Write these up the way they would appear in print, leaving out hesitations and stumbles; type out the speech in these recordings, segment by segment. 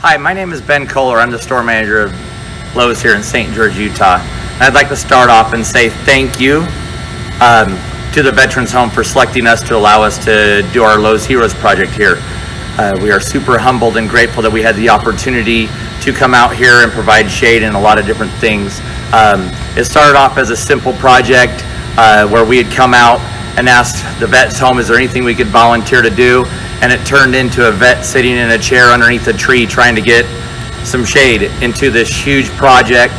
Hi, my name is Ben Kohler. I'm the store manager of Lowe's here in St. George, Utah. And I'd like to start off and say thank you to the Veterans Home for selecting us to allow us to do our Lowe's Heroes project here. We are super humbled and grateful that we had the opportunity to come out here and provide shade and a lot of different things. It started off as a simple project where we had come out and asked the Vets Home, is there anything we could volunteer to do? And it turned into a vet sitting in a chair underneath a tree trying to get some shade into this huge project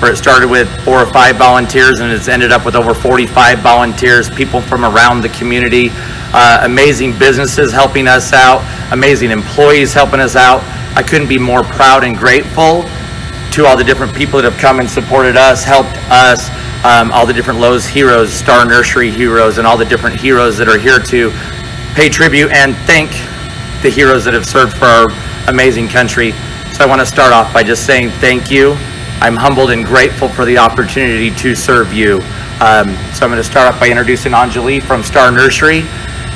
where it started with 4 or 5 volunteers and it's ended up with over 45 volunteers, people from around the community, amazing businesses helping us out, amazing employees helping us out. I couldn't be more proud and grateful to all the different people that have come and supported us, helped us, all the different Lowe's heroes, Star Nursery heroes, and all the different heroes that are here to pay tribute and thank the heroes that have served for our amazing country. So I want to start off by just saying thank you. I'm humbled and grateful for the opportunity to serve you. So I'm going to start off by introducing Anjali from Star Nursery.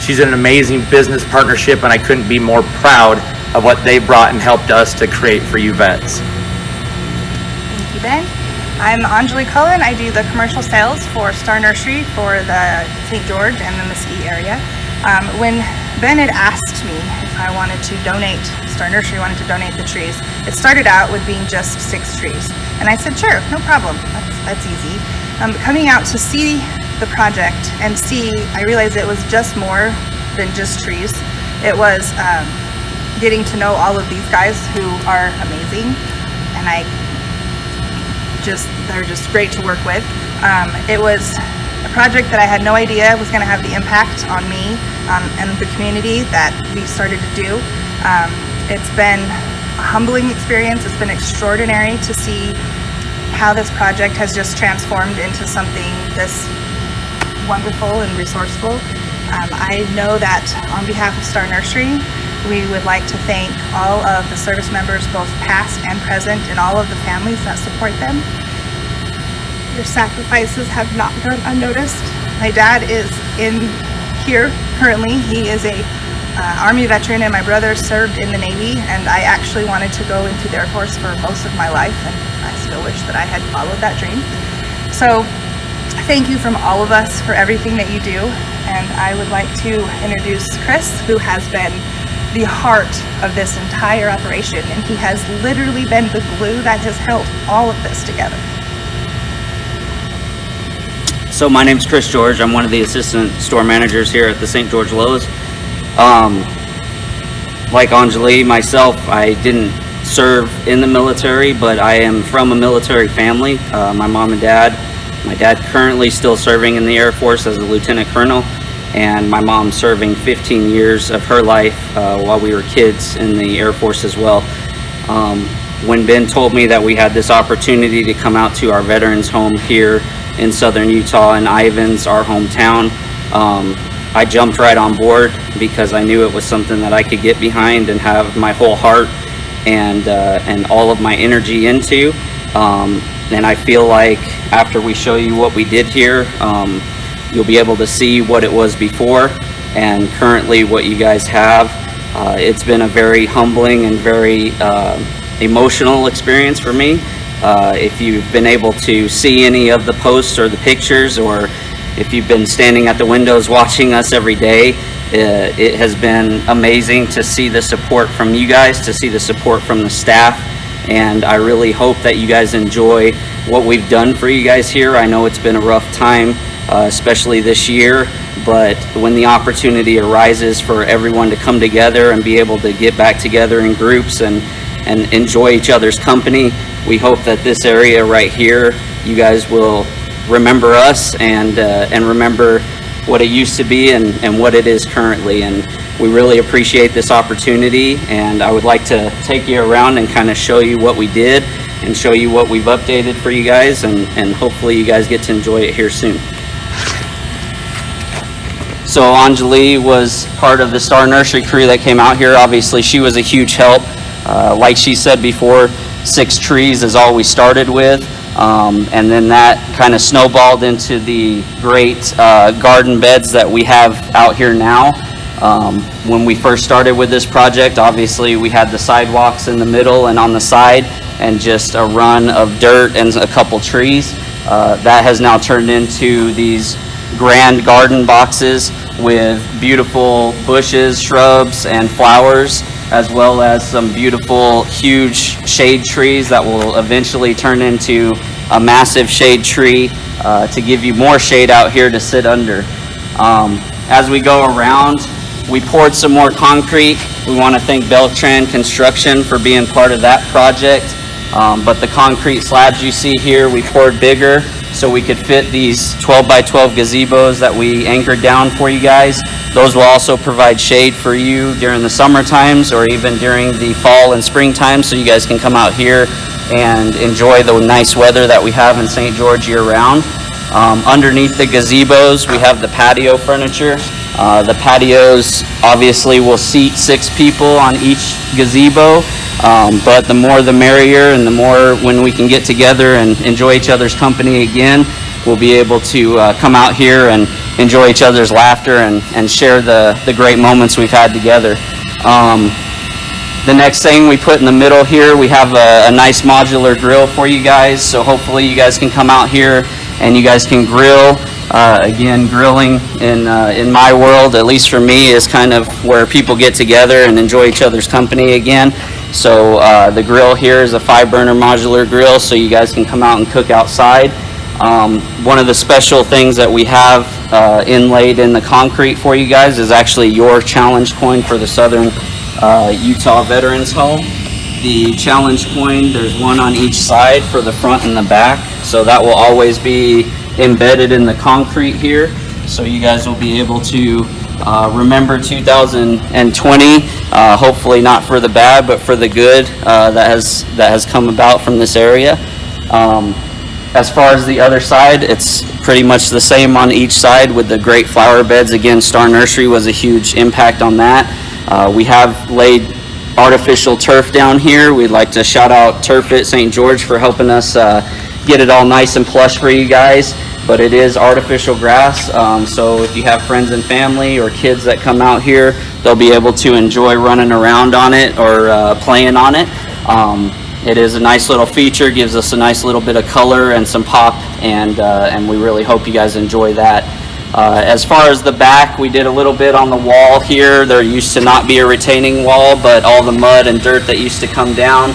She's an amazing business partnership and I couldn't be more proud of what they brought and helped us to create for you vets. Thank you, Ben. I'm Anjali Cullen. I do the commercial sales for Star Nursery for the St. George and the Mesquite area. When Ben had asked me if I wanted to donate, Star Nursery wanted to donate the trees, it started out with being just 6 trees. And I said, sure, no problem, that's easy. Coming out to see the project and I realized it was just more than just trees. It was getting to know all of these guys who are amazing, and they're just great to work with. It was a project that I had no idea was going to have the impact on me and the community that we started to do. It's been a humbling experience. It's been extraordinary to see how this project has just transformed into something this wonderful and resourceful. I know that on behalf of Star Nursery, we would like to thank all of the service members, both past and present, and all of the families that support them. Your sacrifices have not gone unnoticed. My dad is in here currently. He is a Army veteran, and my brother served in the Navy, and I actually wanted to go into the Air Force for most of my life, and I still wish that I had followed that dream. So thank you from all of us for everything that you do, and I would like to introduce Chris, who has been the heart of this entire operation, and he has literally been the glue that has held all of this together. So my name's Chris George. I'm one of the assistant store managers here at the St. George Lowe's. Like Anjali, myself, I didn't serve in the military, but I am from a military family. My mom and dad. My dad currently still serving in the Air Force as a lieutenant colonel, and my mom serving 15 years of her life while we were kids in the Air Force as well. When Ben told me that we had this opportunity to come out to our veterans home here in southern Utah in Ivins, our hometown, I jumped right on board because I knew it was something that I could get behind and have my whole heart and all of my energy into. And I feel like after we show you what we did here, you'll be able to see what it was before and currently what you guys have. It's been a very humbling and very emotional experience for me. If you've been able to see any of the posts or the pictures, or if you've been standing at the windows watching us every day, it has been amazing to see the support from you guys, to see the support from the staff, and I really hope that you guys enjoy what we've done for you guys here. I know it's been a rough time, especially this year, but when the opportunity arises for everyone to come together and be able to get back together in groups and enjoy each other's company, we hope that this area right here, you guys will remember us and remember what it used to be and what it is currently. And we really appreciate this opportunity, and I would like to take you around and kind of show you what we did and show you what we've updated for you guys, and hopefully you guys get to enjoy it here soon. So Anjali was part of the Star Nursery crew that came out here. Obviously she was a huge help. Like she said before, 6 trees is all we started with, and then that kind of snowballed into the great garden beds that we have out here now. When we first started with this project, obviously we had the sidewalks in the middle and on the side, and just a run of dirt and a couple trees. That has now turned into these grand garden boxes with beautiful bushes, shrubs, and flowers, as well as some beautiful, huge shade trees that will eventually turn into a massive shade tree to give you more shade out here to sit under. As we go around, we poured some more concrete. We want to thank Beltran Construction for being part of that project. But the concrete slabs you see here, we poured bigger so we could fit these 12 by 12 gazebos that we anchored down for you guys. Those will also provide shade for you during the summer times or even during the fall and spring times, so you guys can come out here and enjoy the nice weather that we have in St. George year round. Underneath the gazebos, we have the patio furniture. The patios obviously will seat 6 people on each gazebo, but the more the merrier, and the more when we can get together and enjoy each other's company again, we'll be able to come out here and enjoy each other's laughter and share the great moments we've had together. The next thing we put in the middle here, we have a nice modular grill for you guys, so hopefully you guys can come out here and you guys can grill. Again, grilling in my world, at least for me, is kind of where people get together and enjoy each other's company again. So the grill here is a 5-burner modular grill, so you guys can come out and cook outside. One of the special things that we have inlaid in the concrete for you guys is actually your challenge coin for the Southern Utah Veterans Home. The challenge coin, there's one on each side for the front and the back, so that will always be embedded in the concrete here, so you guys will be able to remember 2020, hopefully not for the bad but for the good that has come about from this area. As far as the other side, it's pretty much the same on each side with the great flower beds. Again, Star Nursery was a huge impact on that. We have laid artificial turf down here. We'd like to shout out Turf at St. George for helping us get it all nice and plush for you guys, but it is artificial grass, so if you have friends and family or kids that come out here, they'll be able to enjoy running around on it or playing on it. It is a nice little feature, gives us a nice little bit of color and some pop, and we really hope you guys enjoy that. As far as the back, we did a little bit on the wall here. There used to not be a retaining wall, but all the mud and dirt that used to come down,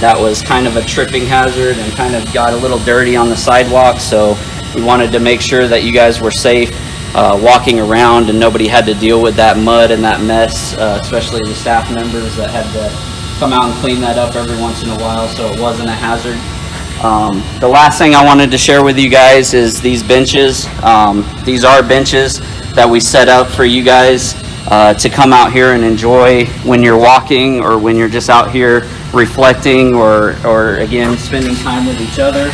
that was kind of a tripping hazard and kind of got a little dirty on the sidewalk, so we wanted to make sure that you guys were safe walking around and nobody had to deal with that mud and that mess, especially the staff members that had to come out and clean that up every once in a while, so it wasn't a hazard. The last thing I wanted to share with you guys is these benches. These are benches that we set up for you guys to come out here and enjoy when you're walking or when you're just out here reflecting or again spending time with each other.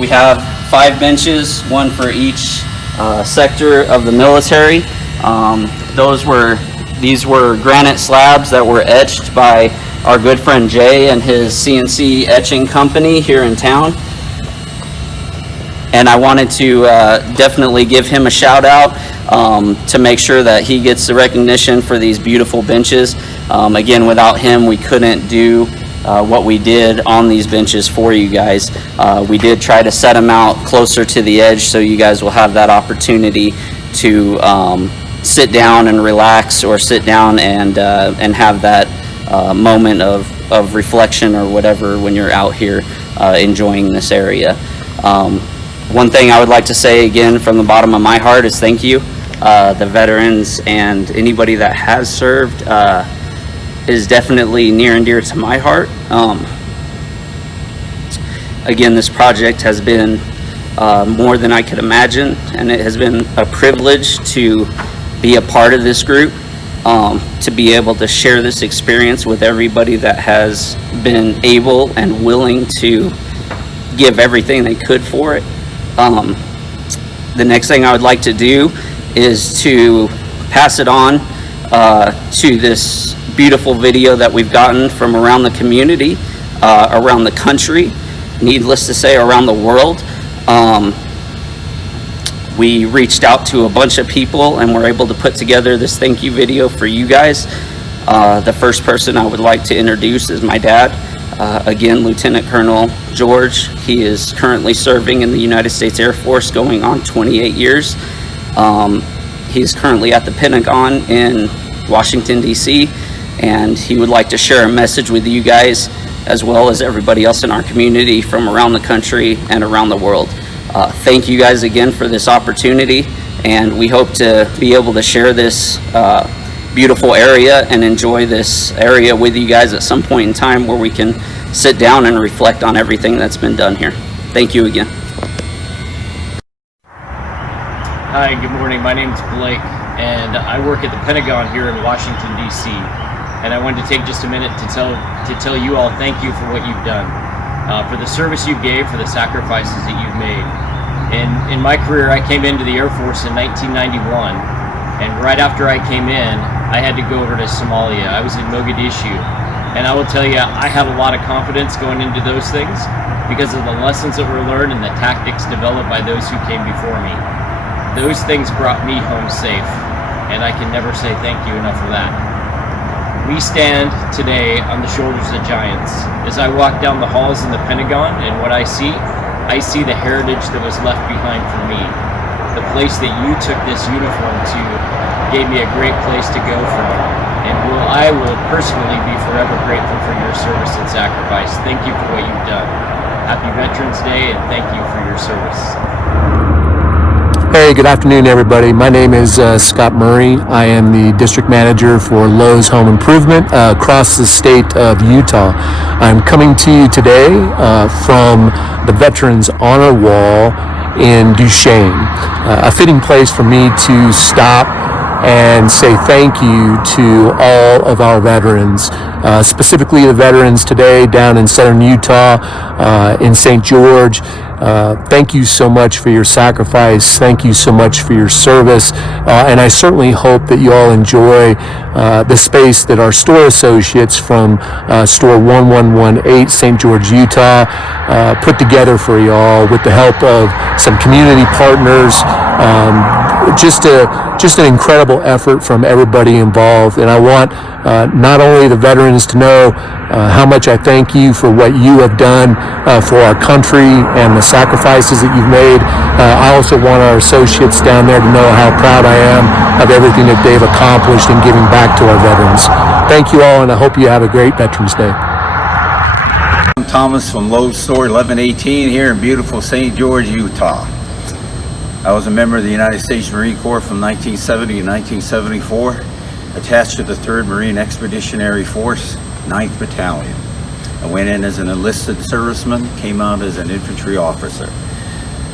We have 5 benches, one for each sector of the military. These were granite slabs that were etched by our good friend Jay and his CNC etching company here in town. And I wanted to definitely give him a shout out to make sure that he gets the recognition for these beautiful benches. Again, without him, we couldn't do what we did on these benches for you guys. We did try to set them out closer to the edge so you guys will have that opportunity to sit down and relax, or sit down and have that moment of reflection or whatever when you're out here enjoying this area. One thing I would like to say again from the bottom of my heart is thank you. The veterans and anybody that has served is definitely near and dear to my heart. Again, this project has been more than I could imagine, and it has been a privilege to be a part of this group, to be able to share this experience with everybody that has been able and willing to give everything they could for it. The next thing I would like to do is to pass it on to this beautiful video that we've gotten from around the community, around the country, needless to say around the world. we reached out to a bunch of people and were able to put together this thank you video for you guys. The first person I would like to introduce is my dad. Again, Lieutenant Colonel George. He is currently serving in the United States Air Force, going on 28 years. He's currently at the Pentagon in Washington, D.C., and he would like to share a message with you guys, as well as everybody else in our community from around the country and around the world. Thank you guys again for this opportunity, and we hope to be able to share this beautiful area and enjoy this area with you guys at some point in time where we can sit down and reflect on everything that's been done here. Thank you again. Hi, good morning. My name's Blake, and I work at the Pentagon here in Washington, D.C. And I wanted to take just a minute to tell you all thank you for what you've done, for the service you gave, for the sacrifices that you've made. And in my career, I came into the Air Force in 1991, and right after I came in, I had to go over to Somalia. I was in Mogadishu, and I will tell you, I had a lot of confidence going into those things because of the lessons that were learned and the tactics developed by those who came before me. Those things brought me home safe, and I can never say thank you enough for that. We stand today on the shoulders of giants. As I walk down the halls in the Pentagon, and what I see the heritage that was left behind for me. The place that you took this uniform to gave me a great place to go from, and I will personally be forever grateful for your service and sacrifice. Thank you for what you've done. Happy Veterans Day, and thank you for your service. Hey, good afternoon, everybody. My name is Scott Murray. I am the district manager for Lowe's Home Improvement across the state of Utah. I'm coming to you today from the Veterans Honor Wall in Duchesne, a fitting place for me to stop and say thank you to all of our veterans, specifically the veterans today down in southern Utah, in St. George. Thank you so much for your sacrifice. Thank you so much for your service. And I certainly hope that you all enjoy the space that our store associates from store 1118 St. George, Utah, put together for you all with the help of some community partners. Just an incredible effort from everybody involved. And I want not only the veterans to know how much I thank you for what you have done for our country and the sacrifices that you've made. I also want our associates down there to know how proud I am of everything that they've accomplished in giving back to our veterans. Thank you all, and I hope you have a great Veterans Day. I'm Thomas from Lowe Store 1118 here in beautiful St. George, Utah. I was a member of the United States Marine Corps from 1970 to 1974, attached to the 3rd Marine Expeditionary Force, 9th Battalion. I went in as an enlisted serviceman, came out as an infantry officer.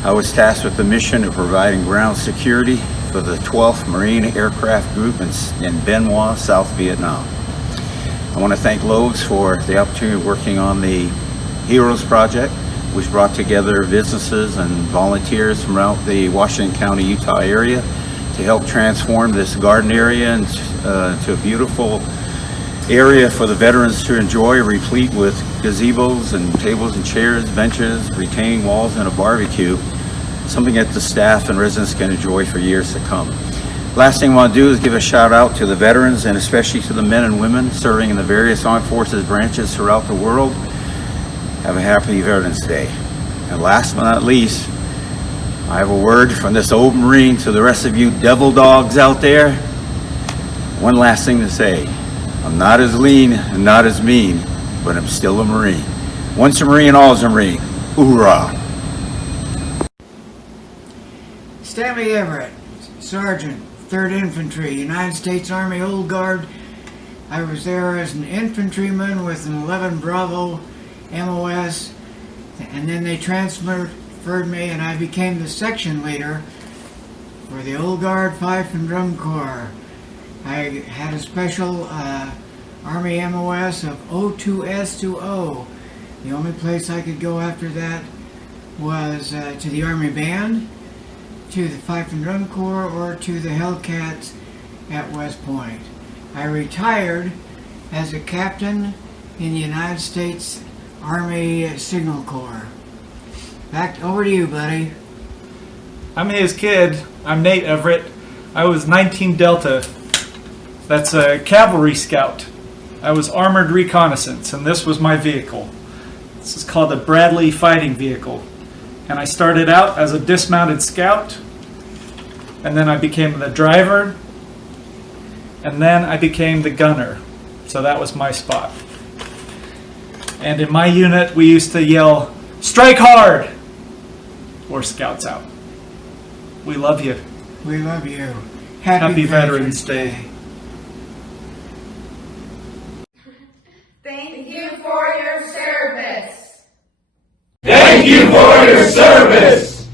I was tasked with the mission of providing ground security for the 12th Marine Aircraft Group in Ben Hoa, South Vietnam. I want to thank Lowe's for the opportunity of working on the Heroes Project, which brought together businesses and volunteers from around the Washington County, Utah area to help transform this garden area into a beautiful area for the veterans to enjoy, replete with gazebos and tables and chairs, benches, retaining walls, and a barbecue, something that the staff and residents can enjoy for years to come. Last thing I want to do is give a shout out to the veterans, and especially to the men and women serving in the various armed forces branches throughout the world. Have a happy Veterans Day. And last but not least, I have a word from this old Marine to the rest of you devil dogs out there. One last thing to say. I'm not as lean and not as mean, but I'm still a Marine. Once a Marine, always a Marine. Hoorah! Stanley Everett, Sergeant, 3rd Infantry, United States Army Old Guard. I was there as an infantryman with an 11 Bravo MOS, and then they transferred me and I became the section leader for the Old Guard Fife and Drum Corps. I had a special Army MOS of O2S to O. The only place I could go after that was to the Army Band, to the Fife and Drum Corps, or to the Hellcats at West Point. I retired as a captain in the United States Army Signal Corps. Back over to you, buddy. I'm his kid. I'm Nate Everett. I was 19 Delta. That's a cavalry scout. I was armored reconnaissance, and this was my vehicle. This is called a Bradley fighting vehicle. And I started out as a dismounted scout, and then I became the driver, and then I became the gunner. So that was my spot. And in my unit, we used to yell, "Strike hard!" or "Scouts out." We love you. We love you. Happy Veterans Day. Thank you for your service. Thank you for your service.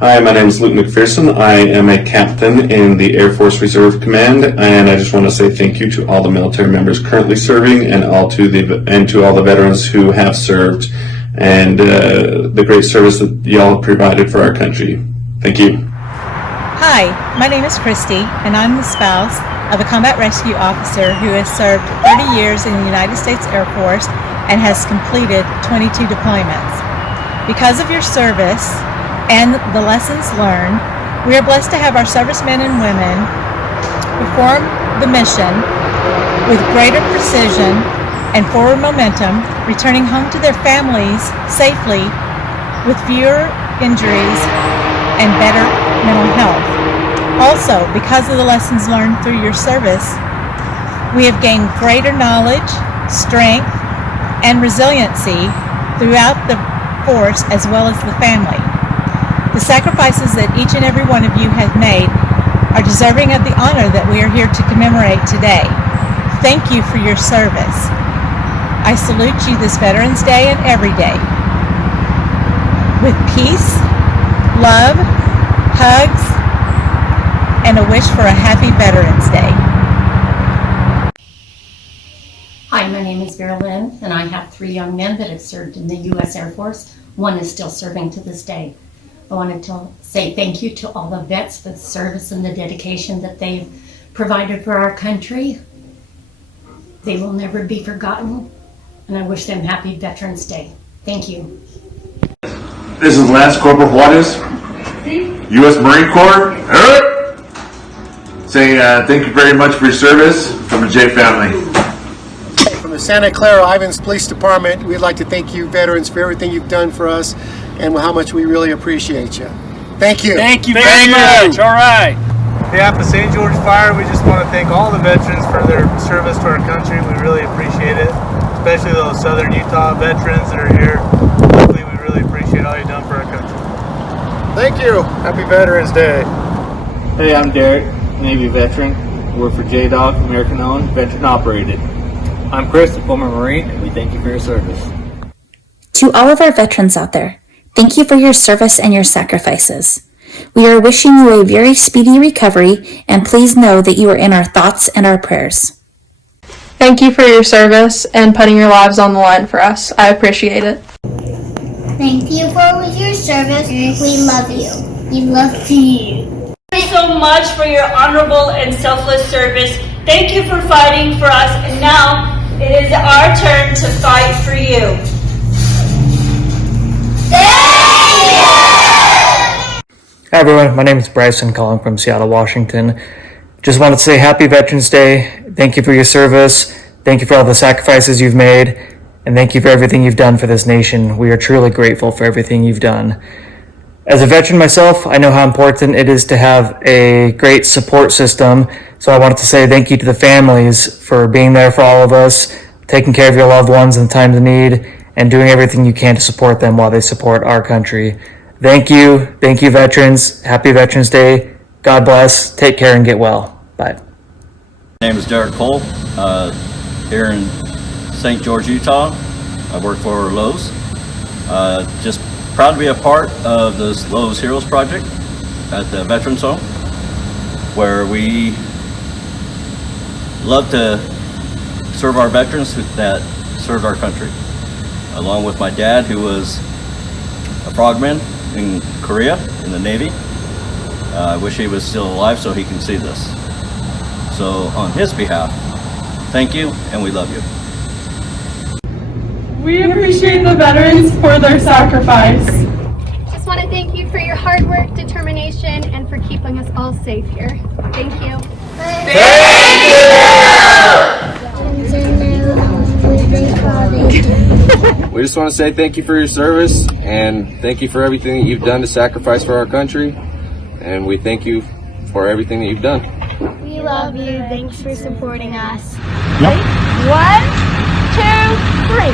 Hi, my name is Luke McPherson. I am a captain in the Air Force Reserve Command, and I just want to say thank you to all the military members currently serving, and to all the veterans who have served, and the great service that y'all have provided for our country. Thank you. Hi, my name is Christy, and I'm the spouse of a combat rescue officer who has served 30 years in the United States Air Force and has completed 22 deployments. Because of your service and the lessons learned, we are blessed to have our servicemen and women perform the mission with greater precision and forward momentum, returning home to their families safely with fewer injuries and better mental health. Also, because of the lessons learned through your service, we have gained greater knowledge, strength, and resiliency throughout the force as well as the family. The sacrifices that each and every one of you have made are deserving of the honor that we are here to commemorate today. Thank you for your service. I salute you this Veterans Day and every day. With peace, love, hugs, and a wish for a happy Veterans Day. Hi, my name is Vera Lynn, and I have 3 young men that have served in the U.S. Air Force. One is still serving to this day. I wanted to say thank you to all the vets for the service and the dedication that they've provided for our country. They will never be forgotten, and I wish them happy Veterans Day. Thank you. This is Lance Corporal Juarez, U.S. Marine Corps. Saying thank you very much for your service from the J family. From the Santa Clara Ivins Police Department, we'd like to thank you veterans for everything you've done for us and how much we really appreciate you. Thank you. Thank you very much. All right. On behalf of St. George Fire, we just want to thank all the veterans for their service to our country. We really appreciate it, especially those Southern Utah veterans that are here. Hopefully, we really appreciate all you've done for our country. Thank you. Happy Veterans Day. Hey, I'm Derek, Navy veteran. Work for JDOG, American owned, veteran operated. I'm Chris, a former Marine, and we thank you for your service. To all of our veterans out there, thank you for your service and your sacrifices. We are wishing you a very speedy recovery, and please know that you are in our thoughts and our prayers. Thank you for your service and putting your lives on the line for us. I appreciate it. Thank you for your service. We love you. We love you. Thank you so much for your honorable and selfless service. Thank you for fighting for us, and now it is our turn to fight for you. Hi everyone, my name is Bryson calling from Seattle, Washington. Just wanted to say happy Veterans Day. Thank you for your service. Thank you for all the sacrifices you've made. And thank you for everything you've done for this nation. We are truly grateful for everything you've done. As a veteran myself, I know how important it is to have a great support system. So I wanted to say thank you to the families for being there for all of us, taking care of your loved ones in times of need, and doing everything you can to support them while they support our country. Thank you, veterans. Happy Veterans Day. God bless. Take care and get well. Bye. My name is Derek Cole, here in St. George, Utah. I work for Lowe's. Just proud to be a part of this Lowe's Heroes Project at the Veterans Home, where we love to serve our veterans that served our country. Along with my dad, who was a frogman in Korea in the Navy. I wish he was still alive so he can see this. So on his behalf, thank you and we love you. We appreciate the veterans for their sacrifice. Just want to thank you for your hard work, determination, and for keeping us all safe here. Thank you. We just want to say thank you for your service and thank you for everything that you've done to sacrifice for our country. And we thank you for everything that you've done. We love you. Thanks for supporting us. Yep. 1, 2, 3.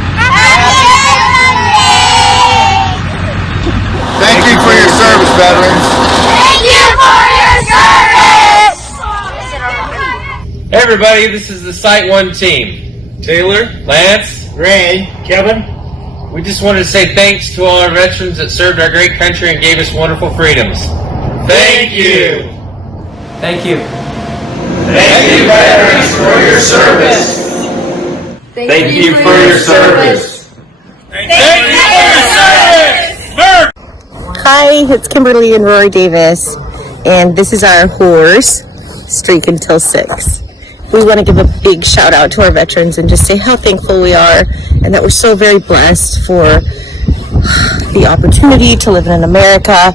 Thank you for your service, veterans. Thank you for your service! Hey everybody, this is the Site 1 team. Taylor, Lance, Ray, Kevin. We just wanted to say thanks to all our veterans that served our great country and gave us wonderful freedoms. Thank you. Thank you. Thank you, veterans, for your service. Thank you for your service. Thank you for your service! Hi, it's Kimberly and Rory Davis, and this is our horse, Streak Until 6. We want to give a big shout out to our veterans and just say how thankful we are and that we're so very blessed for the opportunity to live in America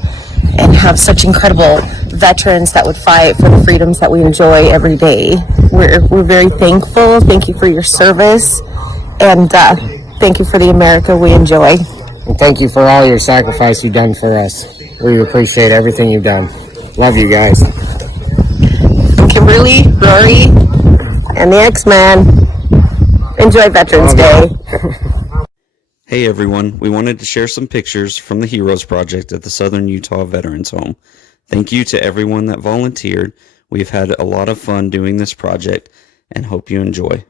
and have such incredible veterans that would fight for the freedoms that we enjoy every day. We're very thankful. Thank you for your service, and thank you for the America we enjoy. And thank you for all your sacrifice you've done for us. We appreciate everything you've done. Love you guys. I'm Kimberly, Rory, and the X-Man. Enjoy Veterans Day. Hey everyone, we wanted to share some pictures from the Heroes Project at the Southern Utah Veterans Home. Thank you to everyone that volunteered. We've had a lot of fun doing this project and hope you enjoy.